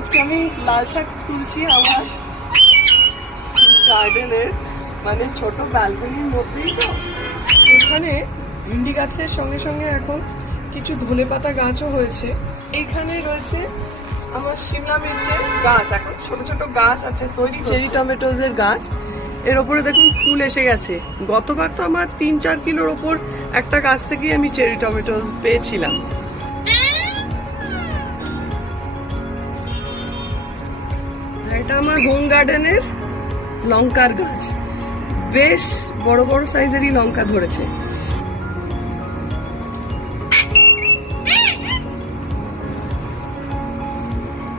আজকে আমি লাল শাক তুলছি আমার গার্ডেনের, মানে ছোট ব্যালকনির মধ্যেই। তো এখানে ভিন্ডি গাছের সঙ্গে সঙ্গে এখন কিছু ধনেপাতা গাছও হয়েছে। এইখানে রয়েছে আমার শিমলা মির্চের গাছ, এখন ছোট ছোট গাছ আছে তৈরি, চেরি টমেটোজের গাছ। এর ওপরে দেখুন ফুল এসে গেছে। গতবার তো আমার 3-4 কিলোর ওপর একটা গাছ থেকেই আমি চেরি টমেটোজ পেয়েছিলাম। এটা আমার হোম গার্ডেনের লঙ্কার গাছ, বেশ বড় বড় সাইজেরই লঙ্কা ধরেছে।